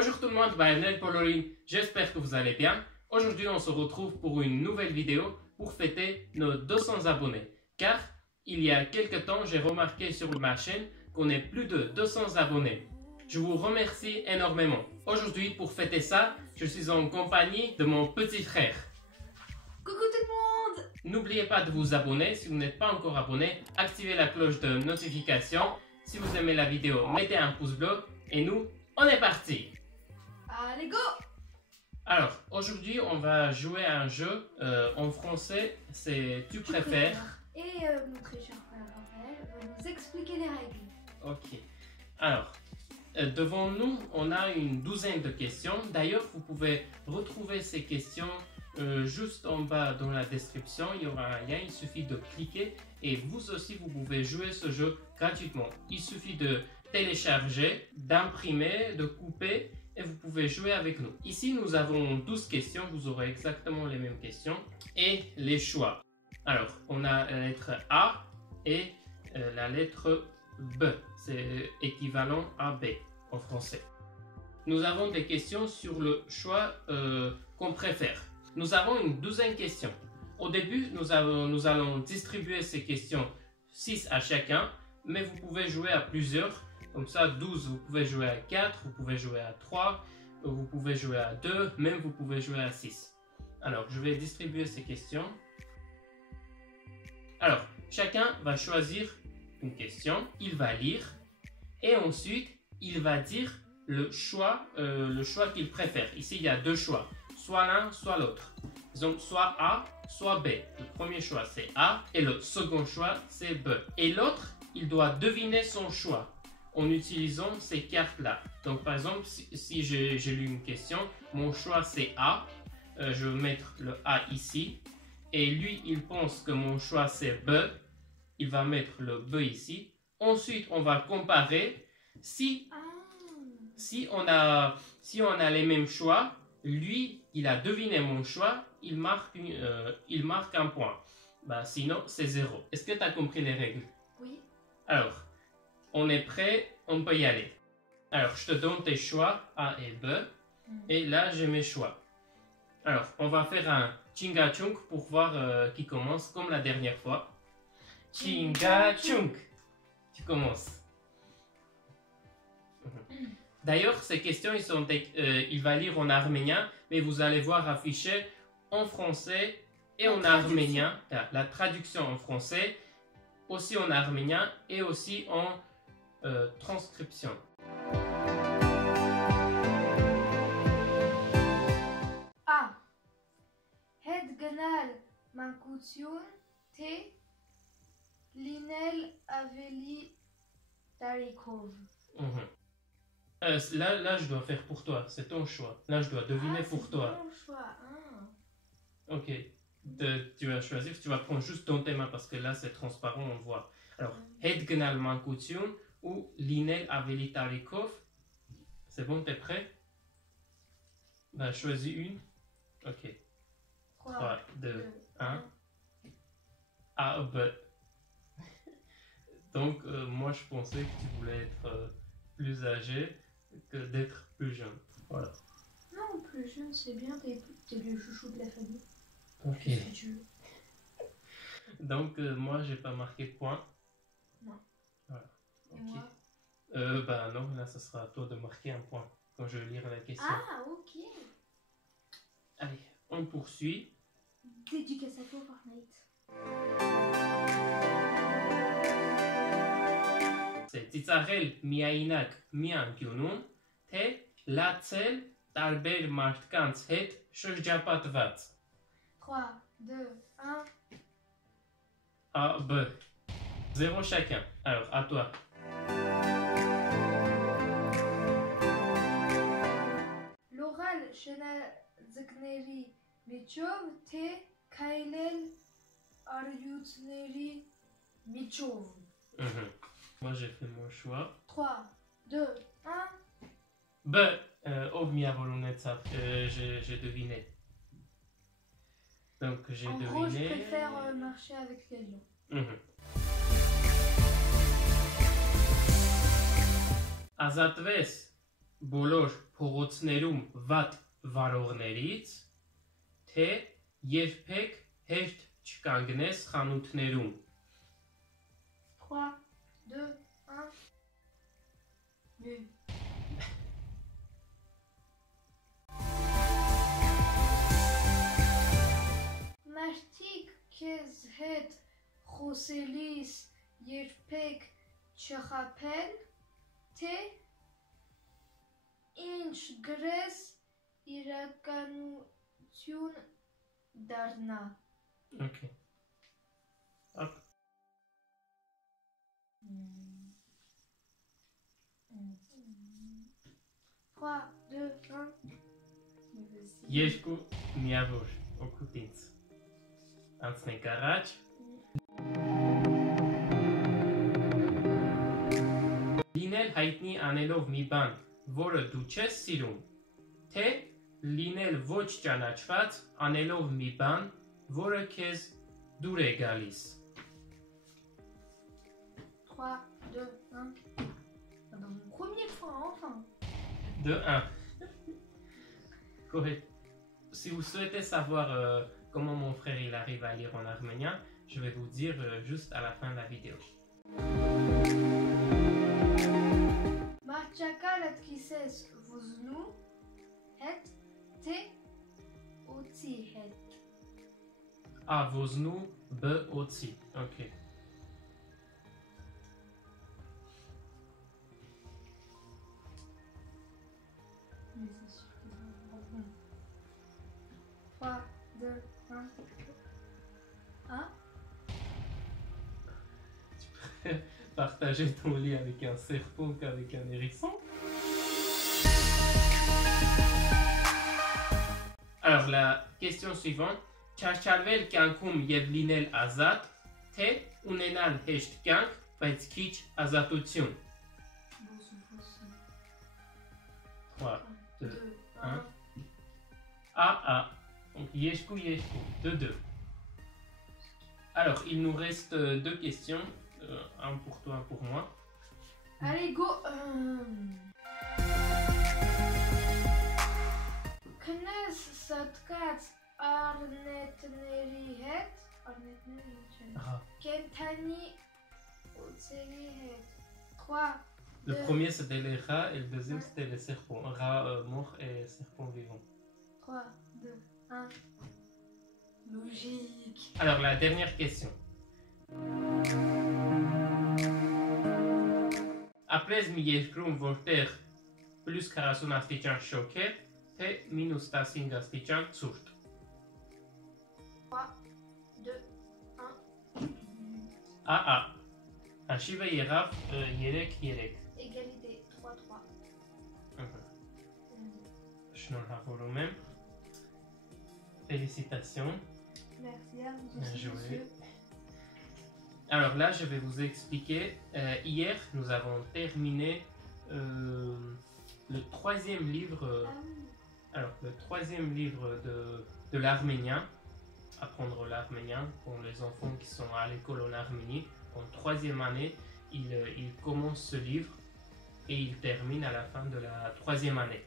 Bonjour tout le monde, bienvenue pour Pauline, j'espère que vous allez bien. Aujourd'hui on se retrouve pour une nouvelle vidéo pour fêter nos 200 abonnés. Car il y a quelques temps j'ai remarqué sur ma chaîne qu'on est plus de 200 abonnés. Je vous remercie énormément. Aujourd'hui pour fêter ça, je suis en compagnie de mon petit frère. Coucou tout le monde! N'oubliez pas de vous abonner si vous n'êtes pas encore abonné. Activez la cloche de notification. Si vous aimez la vidéo, mettez un pouce bleu. Et nous, on est parti! Allez go! Alors, aujourd'hui, on va jouer à un jeu en français, c'est Tu préfères. Et mon très cher frère Raphaël va nous expliquer les règles. Ok. Alors, devant nous, on a une douzaine de questions. D'ailleurs, vous pouvez retrouver ces questions juste en bas dans la description. Il y aura un lien, il suffit de cliquer. Et vous aussi, vous pouvez jouer ce jeu gratuitement. Il suffit de télécharger, d'imprimer, de couper. Et vous pouvez jouer avec nous. Ici, nous avons 12 questions. Vous aurez exactement les mêmes questions. Et les choix. Alors, on a la lettre A et la lettre B. C'est équivalent à B en français. Nous avons des questions sur le choix qu'on préfère. Nous avons une douzaine de questions. Au début, nous allons distribuer ces questions 6 à chacun. Mais vous pouvez jouer à plusieurs. Comme ça, 12, vous pouvez jouer à 4, vous pouvez jouer à 3, vous pouvez jouer à 2, même vous pouvez jouer à 6. Alors, je vais distribuer ces questions. Alors, chacun va choisir une question, il va lire, et ensuite, il va dire le choix qu'il préfère. Ici, il y a deux choix, soit l'un, soit l'autre. Donc, soit A, soit B. Le premier choix, c'est A, et le second choix, c'est B. Et l'autre, il doit deviner son choix en utilisant ces cartes-là. Donc, par exemple, si j'ai lu une question, mon choix c'est A, je vais mettre le A ici, et lui, il pense que mon choix c'est B, il va mettre le B ici. Ensuite, on va comparer. Si on a les mêmes choix, lui, il a deviné mon choix, il marque un point. Bah, sinon, c'est 0. Est-ce que tu as compris les règles? Oui. Alors, on est prêt, on peut y aller. Alors, je te donne tes choix A et B. Et là, j'ai mes choix. Alors, on va faire un Chinga Chunk pour voir qui commence, comme la dernière fois. Chinga Chunk. Tu commences. D'ailleurs, ces questions, il va lire en arménien, mais vous allez voir affiché en français et en arménien. La traduction en français, aussi en arménien et aussi en transcription. A. Hedgenal Mankoution T. Linel Aveli Tarikov. Là, je dois faire pour toi. C'est ton choix. Là, je dois deviner pour toi. C'est mon choix. Ok. Tu vas choisir. Tu vas prendre juste dans tes mains parce que là, c'est transparent, on voit. Alors, Hedgenal Mankoution ou Linel Aveli Tarikov. C'est bon, t'es prêt? Ben, choisis une. Ok. 3, 2, 1. A, B. Donc, moi, je pensais que tu voulais être plus âgé que d'être plus jeune. Voilà. Non, plus jeune, c'est bien, t'es le chouchou de la famille. Ok. Qu'est-ce que tu veux? Donc, moi, j'ai pas marqué de point. Non. Voilà. Et Ok. moi? Ben non, là, ce sera à toi de marquer un point quand je vais lire la question. Ah, ok. Allez, on poursuit. Dédicace à toi, Fortnite. C'est Titsarel miainak miankյունուն, թե լացել տարբեր մարդկանց հետ շրջապատված. 3, 2, 1. A, B. 0 chacun. Alors, à toi. L'oral Shenazekneri Michov Te Kailel Aryutneri Michov. Moi, j'ai fait mon choix. 3, 2, 1. B. Ovmia Volunetsa. J'ai deviné. Donc, j'ai En deviné. gros, je préfère marcher avec les lions. Ազատվես բոլոր փողոցներում վատ վարողներից, թե երբեք հեշտ չկանգնես խանութներում։ 3, 2, 1. Nul. Մարդիկ քեզ հետ խոսելիս երբեք չխաբեն, թե ինչ գրես իրականություն դառնա։ Okay. Hop. 3, 2, 1. Երկու միավոր օգուտ ինձ։ Անցնենք առաջ։ Լինել հայտնի անելով մի բան, որը դու չես սիրում, թե լինել ոչ ճանաչված անելով մի բան, որը քեզ դուր է գալիս։ 3, 2, 1. Dans une première fois, enfin. 2, 1. Correct. Si vous souhaitez savoir comment mon frère il arrive à lire en arménien, je vais vous dire juste à la fin de la vidéo. Marchakalat kises vuznu het te otsi het. A voznu b otsi. Ok. Mais c'est sûr qu'ils vont bon. 3, 2, 1. Ah, Partager ton lit avec un serpent qu'avec un hérisson. Alors la question suivante. Չարչարվել կյանքում եւ լինել ազատ, թե ունենալ հեշտ կյանք, բայց քիչ ազատություն։ bon, c'est faux. 3, 2, 2, 1. 1. A. Donc Yeshku, 2, 2. Alors, il nous reste deux questions. Un pour toi, un pour moi. Allez, go. Knes satkat arnetneri het. Arnetneri het. Ah. Kentani otseri het. 3, Le Deux. premier c'était les rats et le deuxième Ouais. c'était les serpents. Rat mort et serpent vivant. 3, 2, 1. Logique. Alors, la dernière question. Après Miyeshkrum Voltaire plus 40 աստիճան շոք է, թե մինուս 15 աստիճան ցուրտ։ 3, 2, 1. A. Հաշիվը եղավ 3-3։ Égalité. 3, 3. Շնորհավորում եմ։ Félicitations. Merci à vous Bien aussi, joué. monsieur. Alors là, je vais vous expliquer. Hier, nous avons terminé le troisième livre. Ah oui. Alors, le troisième livre de l'arménien. Apprendre l'arménien pour les enfants qui sont à l'école en Arménie. En troisième année, il commence ce livre et il termine à la fin de la troisième année.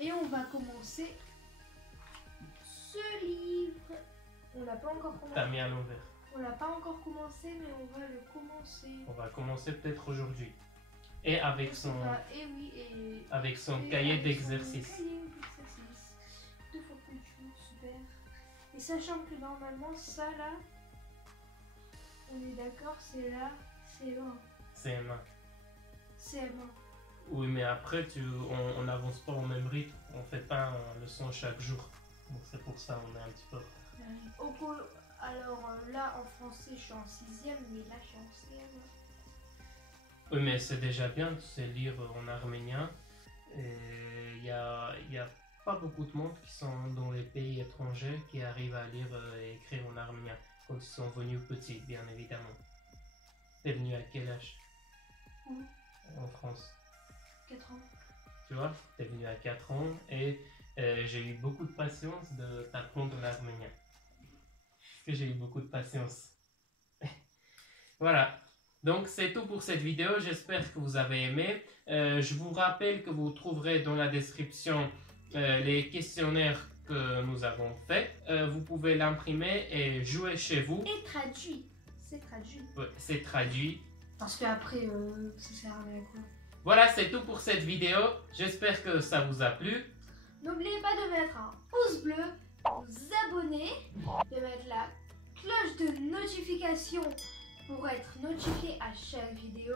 Et on va commencer ce livre. On l'a pas encore commencé. T'as mis à l'envers. On l'a pas encore commencé, mais on va le commencer. On va commencer peut-être aujourd'hui. Et avec son, Et oui, et. avec son et cahier avec d'exercice. son cahier d'exercice. 2 fois culture, super. Et sachant que normalement, ça là, on est d'accord, c'est là, c'est là. CM1. C'est M1. Oui, mais après, on n'avance pas au même rythme. On fait pas une leçon chaque jour. Donc c'est pour ça on est un petit peu en retard. Alors là, en français, je suis en 6e, mais là, je suis en CM1. Oui, mais c'est déjà bien, tu sais lire en arménien. Et il y a pas beaucoup de monde qui sont dans les pays étrangers qui arrivent à lire et écrire en arménien. Quand ils sont venus petits, bien évidemment. T'es venu à quel âge? Où? En France. 4 ans. Tu vois, t'es venu à 4 ans et j'ai eu beaucoup de patience de t'apprendre l'arménien. Parce que j'ai eu beaucoup de patience. Voilà. Donc c'est tout pour cette vidéo, j'espère que vous avez aimé. Je vous rappelle que vous trouverez dans la description les questionnaires que nous avons faits. Vous pouvez l'imprimer et jouer chez vous. Et traduit. C'est traduit. Ouais, c'est traduit. Parce qu'après, ça sert à rien quoi. Voilà, c'est tout pour cette vidéo. J'espère que ça vous a plu. N'oubliez pas de mettre un pouce bleu, vous abonner, de mettre la cloche de notification pour être notifié à chaque vidéo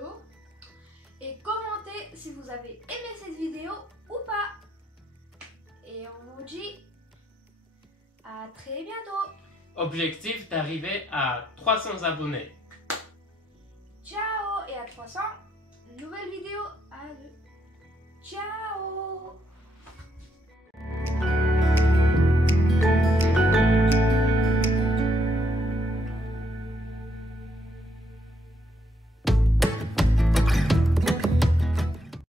et commenter si vous avez aimé cette vidéo ou pas. Et on vous dit à très bientôt. Objectif d'arriver à 300 abonnés. Ciao et à 300, nouvelle vidéo.